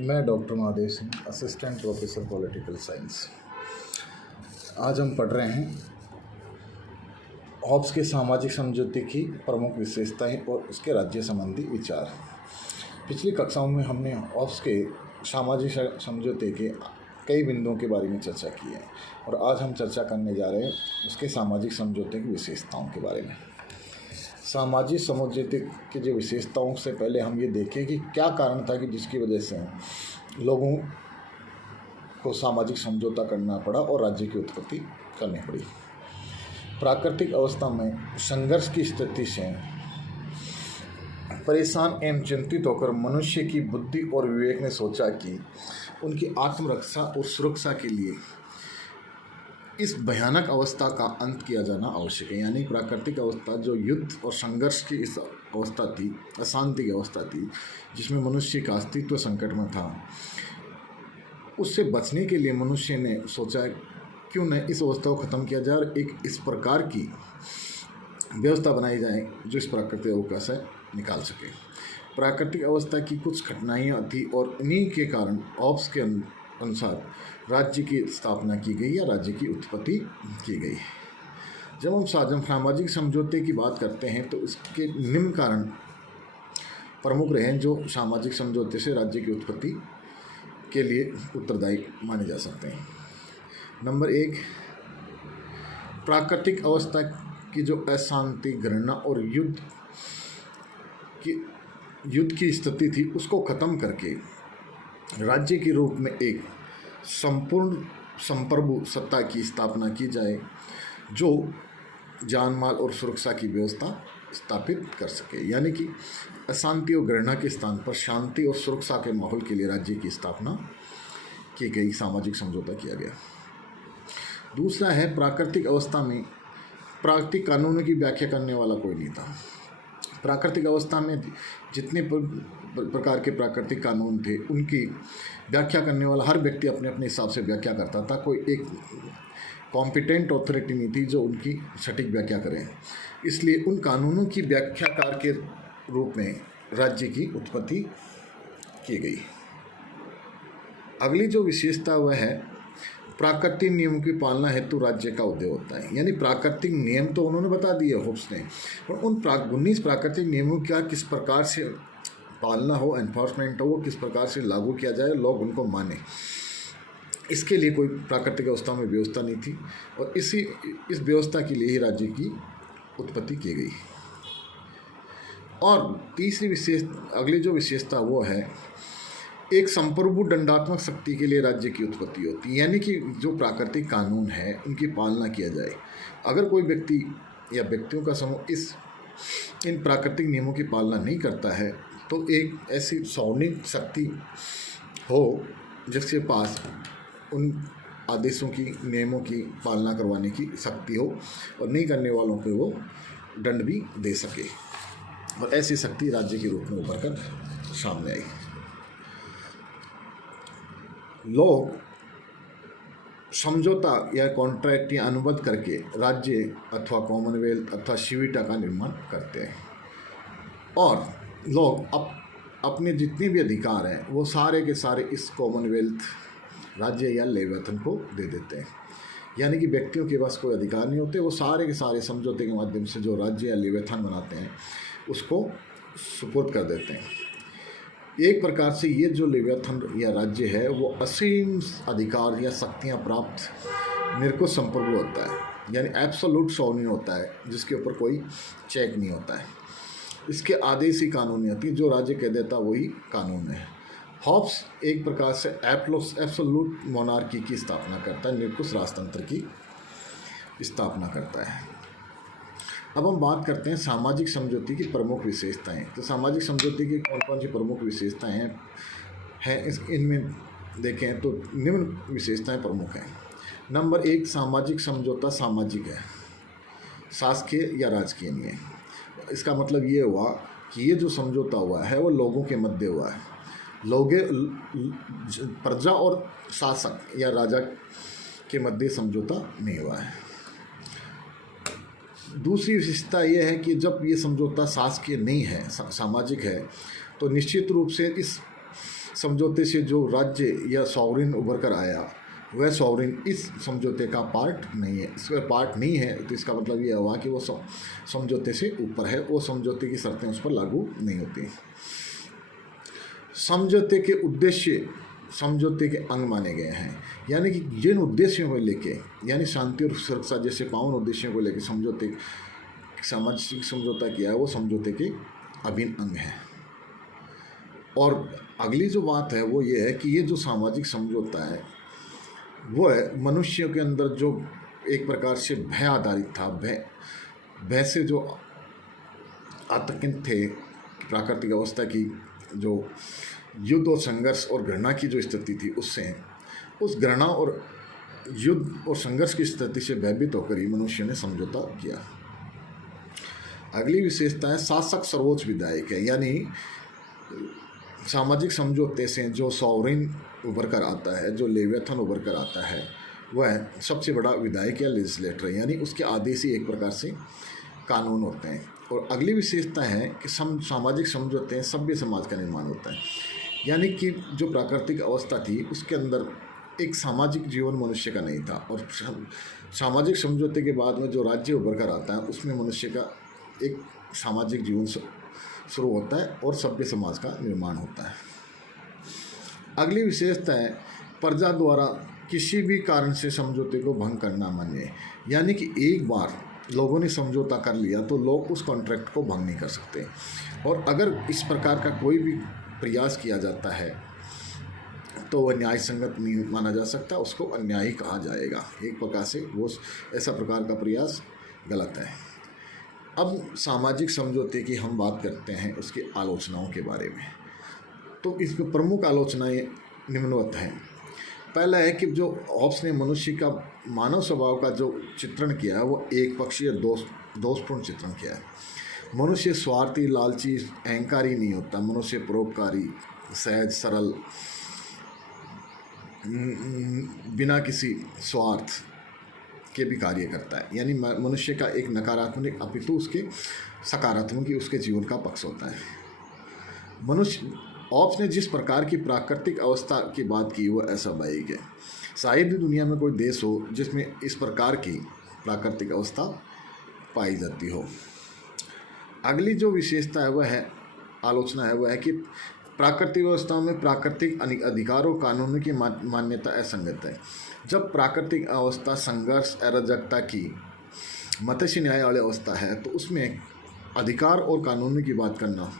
मैं doctor Mahadev Singh, assistant professor political science. आज हम पढ़ रहे हैं हॉब्स के सामाजिक समझौते की प्रमुख विशेषताएं और उसके राज्य संबंधी विचार। पिछली कक्षाओं में हमने हॉब्स के सामाजिक समझौते के कई बिंदुओं के बारे में चर्चा की है और आज हम चर्चा करने जा रहे हैं उसके सामाजिक समझौते की विशेषताओं के बारे में। सामाजिक समझौते की जो विशेषताओं से पहले हम ये देखें कि क्या कारण था कि जिसकी वजह से लोगों को सामाजिक समझौता करना पड़ा और राज्य की उत्पत्ति करनी पड़ी। प्राकृतिक अवस्था में संघर्ष की स्थिति से परेशान एवं चिंतित होकर मनुष्य की बुद्धि और विवेक ने सोचा कि उनकी आत्मरक्षा और सुरक्षा के लिए इस भयानक अवस्था का अंत किया जाना आवश्यक है। यानी प्राकृतिक अवस्था जो युद्ध और संघर्ष की इस अवस्था थी, अशांति की अवस्था थी, जिसमें मनुष्य का अस्तित्व संकट में था, उससे बचने के लिए मनुष्य ने सोचा क्यों न इस अवस्था को ख़त्म किया जाए और एक इस प्रकार की व्यवस्था बनाई जाए जो इस प्राकृतिक अवस्था से निकाल सके। प्राकृतिक अवस्था की कुछ कठिनाइयाँ थी और इन्हीं के कारण हॉब्स के अनुसार राज्य की स्थापना की गई या राज्य की उत्पत्ति की गई। जब हम सामाजिक समझौते की बात करते हैं तो इसके निम्न कारण प्रमुख रहे जो सामाजिक समझौते से राज्य की उत्पत्ति के लिए उत्तरदायी माने जा सकते हैं। नंबर 1, प्राकृतिक अवस्था की जो अशांति, घृणा और युद्ध की स्थिति थी उसको ख़त्म करके राज्य के रूप में एक संपूर्ण संप्रभु सत्ता की स्थापना की जाए जो जान माल और सुरक्षा की व्यवस्था स्थापित कर सके। यानी कि अशांति और घृणा के स्थान पर शांति और सुरक्षा के माहौल के लिए राज्य की स्थापना की गई, सामाजिक समझौता किया गया। दूसरा है, प्राकृतिक अवस्था में प्राकृतिक कानूनों की व्याख्या करने वाला कोई नहीं था। प्राकृतिक अवस्था में जितने प्रकार के प्राकृतिक कानून थे उनकी व्याख्या करने वाला हर व्यक्ति अपने अपने हिसाब से व्याख्या करता था। कोई एक कॉम्पिटेंट अथॉरिटी नहीं थी जो उनकी सटीक व्याख्या करे। इसलिए उन कानूनों की व्याख्याकार के रूप में राज्य की उत्पत्ति की गई। अगली जो विशेषता वह है, प्राकृतिक नियम की पालना हेतु राज्य का उदय होता है। यानी प्राकृतिक नियम तो उन्होंने बता दिए हॉब्स ने, और उन 19 प्राकृतिक नियमों का किस प्रकार से पालना हो, एनफोर्समेंट हो, वो किस प्रकार से लागू किया जाए, लोग उनको माने, इसके लिए कोई प्राकृतिक अवस्था में व्यवस्था नहीं थी और इस व्यवस्था के लिए ही राज्य की उत्पत्ति की गई। और तीसरी अगली जो विशेषता वो है, एक संप्रभु दंडात्मक शक्ति के लिए राज्य की उत्पत्ति होती है। यानी कि जो प्राकृतिक कानून है उनकी पालना किया जाए। अगर कोई व्यक्ति या व्यक्तियों का समूह इन प्राकृतिक नियमों की पालना नहीं करता है तो एक ऐसी सार्वजनिक शक्ति हो जिसके पास उन आदेशों की, नियमों की पालना करवाने की शक्ति हो और नहीं करने वालों को वो दंड भी दे सके, और ऐसी शक्ति राज्य के रूप में उभर कर सामने आई। लोग समझौता या कॉन्ट्रैक्ट या अनुबंध करके राज्य अथवा कॉमनवेल्थ अथवा शिविटा का निर्माण करते हैं और लोग अपने जितने भी अधिकार हैं वो सारे के सारे इस कॉमनवेल्थ, राज्य या लेवियथन को दे देते हैं। यानी कि व्यक्तियों के पास कोई अधिकार नहीं होते, वो सारे के सारे समझौते के माध्यम से जो राज्य या लेवियथन बनाते हैं उसको सुपुर्द कर देते हैं। एक प्रकार से ये जो लेवियथन या राज्य है वो असीम अधिकार या शक्तियाँ प्राप्त निरंकुश संप्रभु होता है। यानी एब्सोल्यूट सोवरेन होता है जिसके ऊपर कोई चेक नहीं होता है। इसके आदेश ही कानूनी होती है, जो राज्य कह देता वही कानून है। हॉब्स एक प्रकार से एब्सोल्यूट मोनार्की की स्थापना करता है, निरंकुश राजतंत्र की स्थापना करता है। अब हम बात करते हैं सामाजिक समझौते की प्रमुख विशेषताएं। तो सामाजिक समझौते की कौन कौन सी प्रमुख विशेषताएं हैं इनमें देखें तो निम्न विशेषताएं प्रमुख हैं। नंबर 1, सामाजिक समझौता सामाजिक है, शासकीय या राजकीय नहीं है। इसका मतलब ये हुआ कि ये जो समझौता हुआ है वो लोगों के मध्य हुआ है। प्रजा और शासक या राजा के मध्य समझौता नहीं हुआ है। दूसरी विशेषता यह है कि जब ये समझौता शासकीय नहीं है, सामाजिक है, तो निश्चित रूप से इस समझौते से जो राज्य या सॉवरेन उभर कर आया वह सॉवरेन इस समझौते का पार्ट नहीं है। इसका पार्ट नहीं है तो इसका मतलब यह हुआ कि वो समझौते से ऊपर है, वो समझौते की शर्तें उस पर लागू नहीं होती। समझौते के उद्देश्य समझौते के अंग माने गए हैं, यानी कि जिन उद्देश्यों को लेके, यानी शांति और सुरक्षा जैसे पावन उद्देश्यों को लेकर समझौते सामाजिक समझौता किया है, वो समझौते के अभिन्न अंग है। और अगली जो बात है वो ये है कि ये जो सामाजिक समझौता है वो है मनुष्यों के अंदर जो एक प्रकार से भय आधारित था, भय से जो आतंकित थे, प्राकृतिक अवस्था की जो युद्ध और संघर्ष और घृणा की जो स्थिति थी, उससे उस घृणा और युद्ध और संघर्ष की स्थिति से भयभीत होकर ही मनुष्य ने समझौता किया। अगली विशेषता है शासक सर्वोच्च विधायक है, यानी सामाजिक समझौते से जो सॉवरेन उभर कर आता है, जो लेवियथन उभर कर आता है, वह सबसे बड़ा विधायक या लेजिस्लेटर है, यानी उसके आदेश ही एक प्रकार से कानून होते हैं। और अगली विशेषता है कि सामाजिक समझौते हैं सभ्य समाज का निर्माण होता है, यानी कि जो प्राकृतिक अवस्था थी उसके अंदर एक सामाजिक जीवन मनुष्य का नहीं था, और सामाजिक समझौते के बाद में जो राज्य उभर कर आता है उसमें मनुष्य का एक सामाजिक जीवन शुरू होता है और सभ्य समाज का निर्माण होता है। अगली विशेषता है प्रजा द्वारा किसी भी कारण से समझौते को भंग करना मान्य है, यानी कि एक बार लोगों ने समझौता कर लिया तो लोग उस कॉन्ट्रैक्ट को भंग नहीं कर सकते, और अगर इस प्रकार का कोई भी प्रयास किया जाता है तो वह न्याय संगत नहीं माना जा सकता, उसको अन्यायी कहा जाएगा। एक प्रकार से वो ऐसा प्रकार का प्रयास गलत है। अब सामाजिक समझौते की हम बात करते हैं उसकी आलोचनाओं के बारे में। तो इसमें प्रमुख आलोचनाएं निम्नवत हैं। पहला है कि जो हॉब्स ने मनुष्य का मानव स्वभाव का जो चित्रण किया है वो एक पक्षीय दोषपूर्ण चित्रण किया है। मनुष्य स्वार्थी, लालची, अहंकारी नहीं होता। मनुष्य परोपकारी, सहज, सरल, बिना किसी स्वार्थ के भी कार्य करता है, यानी मनुष्य का एक नकारात्मक अपितु उसके सकारात्मक ही उसके जीवन का पक्ष होता है। मनुष्य ऑब्स ने जिस प्रकार की प्राकृतिक अवस्था की बात की वो अस्वाभाविक है। शायद ही दुनिया में कोई देश हो जिसमें इस प्रकार की प्राकृतिक अवस्था पाई जाती हो। अगली जो विशेषता है वह है आलोचना है वह है कि प्राकृतिक अवस्था में प्राकृतिक अधिकारों कानूनों की मान्यता असंगत है। जब प्राकृतिक अवस्था संघर्ष, अराजकता की मत्स्य न्याय वाली अवस्था है तो उसमें अधिकार और कानूनों की बात करना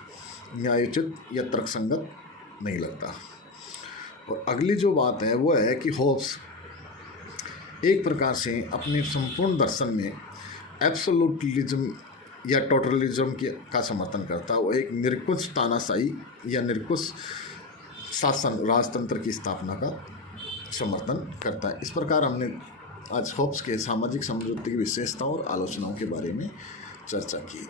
न्यायोचित या तर्कसंगत नहीं लगता। और अगली जो बात है वो है कि होब्स एक प्रकार से अपने संपूर्ण दर्शन में एब्सोल्यूटलिज्म या टोटलिज्म का समर्थन करता है। वो एक निरंकुश तानाशाही या निरंकुश शासन राजतंत्र की स्थापना का समर्थन करता है। इस प्रकार हमने आज होब्स के सामाजिक समझौते की विशेषताओं और आलोचनाओं के बारे में चर्चा की।